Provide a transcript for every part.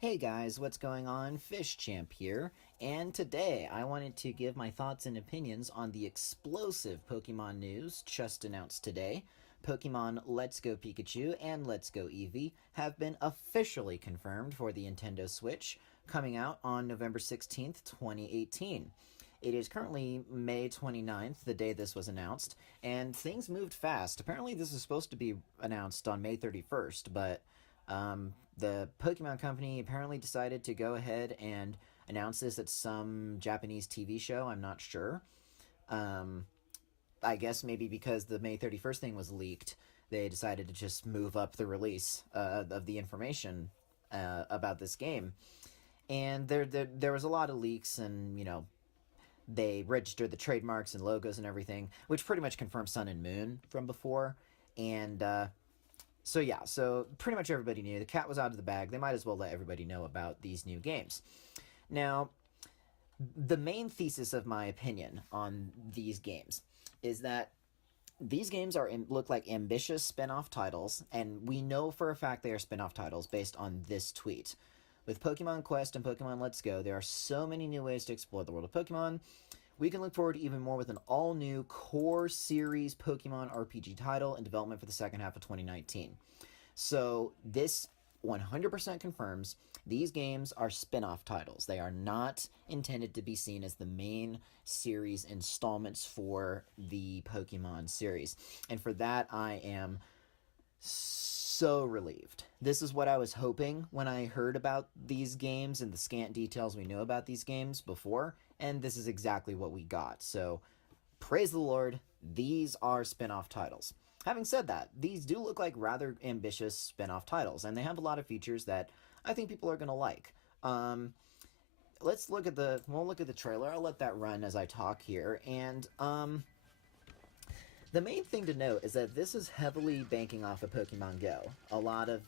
Hey guys, what's going on? Fish Champ here, and today I wanted to give my thoughts and opinions on the explosive Pokemon news just announced today. Pokemon Let's Go Pikachu and Let's Go Eevee have been officially confirmed for the Nintendo Switch, coming out on November 16th, 2018. It is currently May 29th, the day this was announced, and things moved fast. Apparently, this is supposed to be announced on May 31st, but the Pokemon Company apparently decided to go ahead and announce this at some Japanese TV show. I'm not sure. I guess maybe because the May 31st thing was leaked, they decided to just move up the release of the information about this game. And there was a lot of leaks, and they registered the trademarks and logos and everything, which pretty much confirms Sun and Moon from before. And so pretty much everybody knew. The cat was out of the bag. They might as well let everybody know about these new games. Now, the main thesis of my opinion on these games is that these games look like ambitious spin-off titles, and we know for a fact they are spin-off titles based on this tweet. With Pokemon Quest and Pokemon Let's Go, there are so many new ways to explore the world of Pokemon. We can look forward to even more with an all-new core series Pokemon RPG title in development for the second half of 2019. So this 100% confirms these games are spin-off titles. They are not intended to be seen as the main series installments for the Pokemon series. And for that, I am so relieved. This is what I was hoping when I heard about these games and the scant details we knew about these games before, and this is exactly what we got. So, praise the Lord, these are spin-off titles. Having said that, these do look like rather ambitious spin-off titles, and they have a lot of features that I think people are going to like. We'll look at the trailer. I'll let that run as I talk here, and the main thing to note is that this is heavily banking off of Pokemon Go.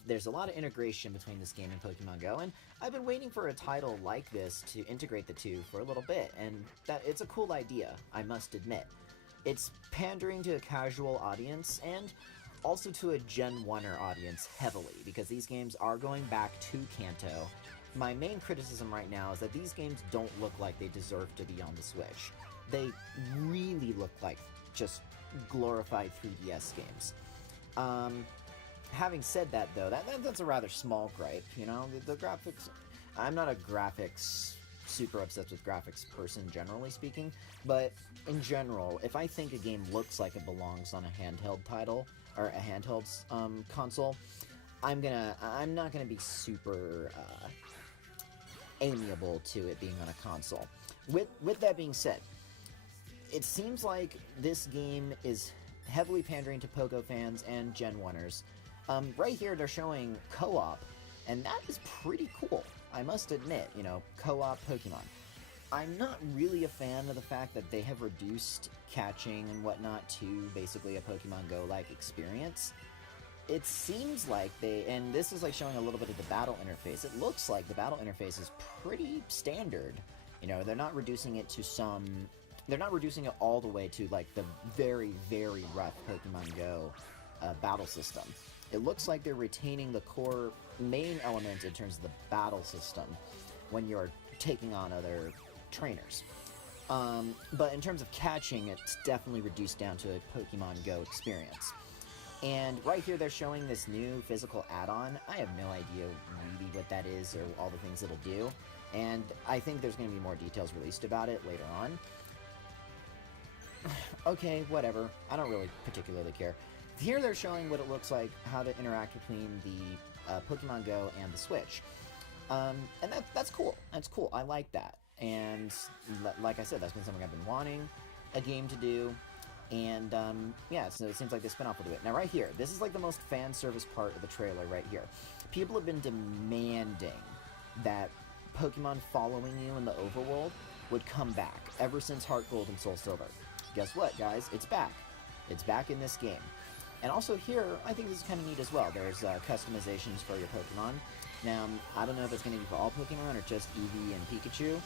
There's a lot of integration between this game and Pokemon Go, and I've been waiting for a title like this to integrate the two for a little bit, and that it's a cool idea, I must admit. It's pandering to a casual audience, and also to a Gen 1er audience heavily, because these games are going back to Kanto. My main criticism right now is that these games don't look like they deserve to be on the Switch. They really look like just glorified 3DS games. Having said that, though, that's a rather small gripe. The graphics. I'm not a graphics super obsessed with graphics person, generally speaking, but in general, if I think a game looks like it belongs on a handheld title or a handheld console, I'm not gonna be super amiable to it being on a console. With that being said, it seems like this game is heavily pandering to Pogo fans and Gen 1ers. Right here, they're showing co-op, and that is pretty cool, I must admit, co-op Pokemon. I'm not really a fan of the fact that they have reduced catching and whatnot to basically a Pokemon Go-like experience. It seems like and this is like showing a little bit of the battle interface. It looks like the battle interface is pretty standard. They're not reducing it to they're not reducing it all the way to like the very, very rough Pokemon Go battle system. It looks like they're retaining the core main element in terms of the battle system when you're taking on other trainers. But in terms of catching, it's definitely reduced down to a Pokemon Go experience. And right here, they're showing this new physical add-on. I have no idea really what that is or all the things it'll do. And I think there's going to be more details released about it later on. Okay, whatever. I don't really particularly care. Here they're showing what it looks like, how to interact between the Pokemon Go and the Switch. And that's cool. That's cool. I like that. And like I said, that's been something I've been wanting a game to do. And so it seems like the spin-off will do it. Now right here, this is like the most fan service part of the trailer right here. People have been demanding that Pokemon following you in the overworld would come back ever since Heart Gold and Soul Silver. Guess what, guys? It's back. It's back in this game. And also here, I think this is kind of neat as well. There's customizations for your Pokemon. Now, I don't know if it's going to be for all Pokemon or just Eevee and Pikachu.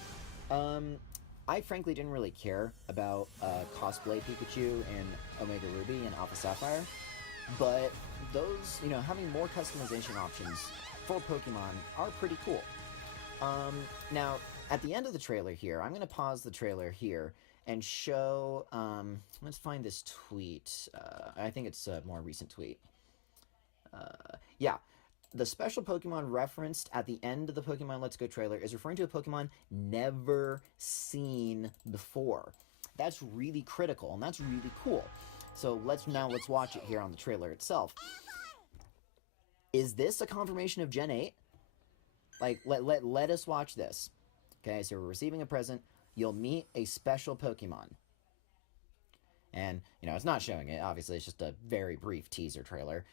I frankly didn't really care about cosplay Pikachu and Omega Ruby and Alpha Sapphire. But those, having more customization options for Pokemon are pretty cool. Now, at the end of the trailer here, I'm going to pause the trailer here and show, let's find this tweet. I think it's a more recent tweet. Yeah. The special Pokemon referenced at the end of the Pokemon Let's Go trailer is referring to a Pokemon never seen before. That's really critical, and that's really cool. So let's watch it here on the trailer itself. Is this a confirmation of Gen 8? Like, let us watch this. Okay, so we're receiving a present. You'll meet a special Pokemon. And, you know, it's not showing it. Obviously, it's just a very brief teaser trailer.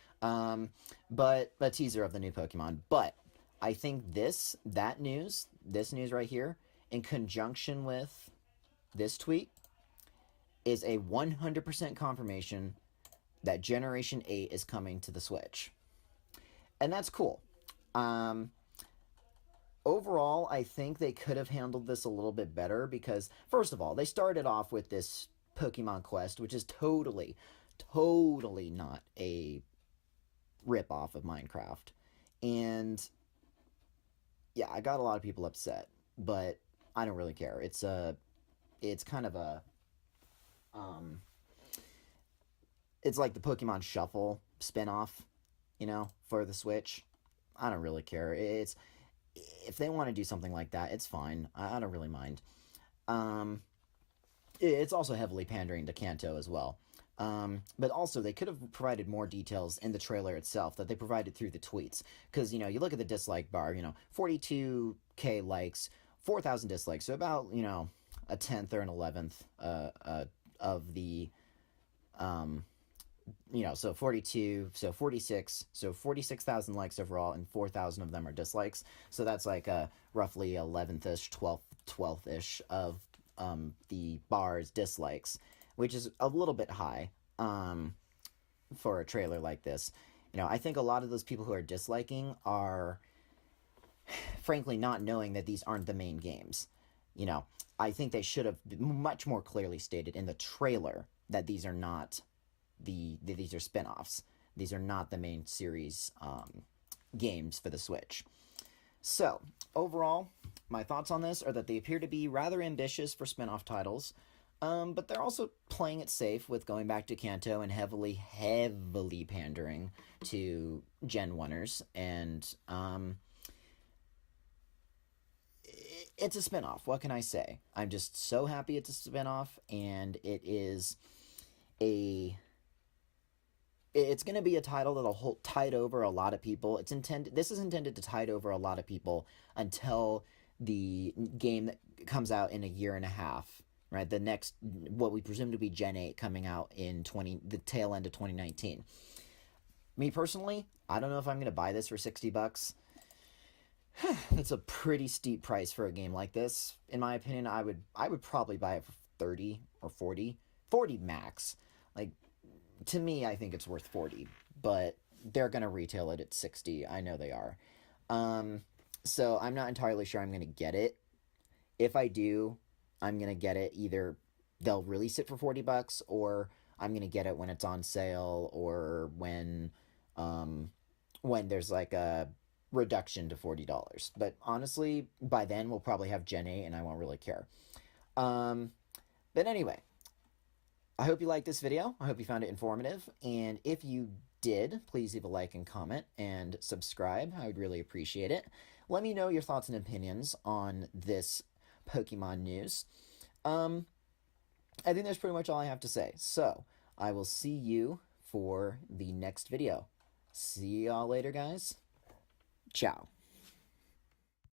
But a teaser of the new Pokemon. But I think this news right here, in conjunction with this tweet, is a 100% confirmation that Generation 8 is coming to the Switch. And that's cool. Overall, I think they could have handled this a little bit better because, first of all, they started off with this Pokemon Quest, which is totally not a rip-off of Minecraft. And, yeah, I got a lot of people upset, but I don't really care. It's kind of a, it's like the Pokemon Shuffle spinoff, you know, for the Switch. I don't really care. If they want to do something like that, it's fine. I don't really mind. It's also heavily pandering to Kanto as well. But also, they could have provided more details in the trailer itself that they provided through the tweets. Because, you know, you look at the dislike bar, you know, 42K likes, 4,000 dislikes. So about, you know, a 10th or an 11th of the, you know, so 42, so 46, so 46,000 likes overall, and 4,000 of them are dislikes. So that's like roughly 11th-ish, 12th-ish of the bar's dislikes, which is a little bit high for a trailer like this. You know, I think a lot of those people who are disliking are, frankly, not knowing that these aren't the main games. You know, I think they should have much more clearly stated in the trailer that these are not these are spin-offs. These are not the main series games for the Switch. So, overall, my thoughts on this are that they appear to be rather ambitious for spin-off titles, but they're also playing it safe with going back to Kanto and heavily pandering to Gen 1ers, and it's a spin-off. What can I say? I'm just so happy it's a spin-off, and it's going to be a title that'll tide over a lot of people. This is intended to tide over a lot of people until the game that comes out in a year and a half, right? The next, what we presume to be Gen 8 coming out in the tail end of 2019. Me personally, I don't know if I'm going to buy this for $60. That's a pretty steep price for a game like this. In my opinion, I would probably buy it for 30 or 40 max. Like, to me, I think it's worth 40, but they're going to retail it at 60. I know they are. So I'm not entirely sure I'm going to get it. If I do, I'm going to get it either they'll release it for $40 or I'm going to get it when it's on sale or when there's like a reduction to $40. But honestly, by then we'll probably have Gen 8 and I won't really care. But anyway, I hope you liked this video. I hope you found it informative. And if you did, please leave a like and comment and subscribe. I would really appreciate it. Let me know your thoughts and opinions on this Pokemon news. I think that's pretty much all I have to say. So, I will see you for the next video. See y'all later, guys. Ciao.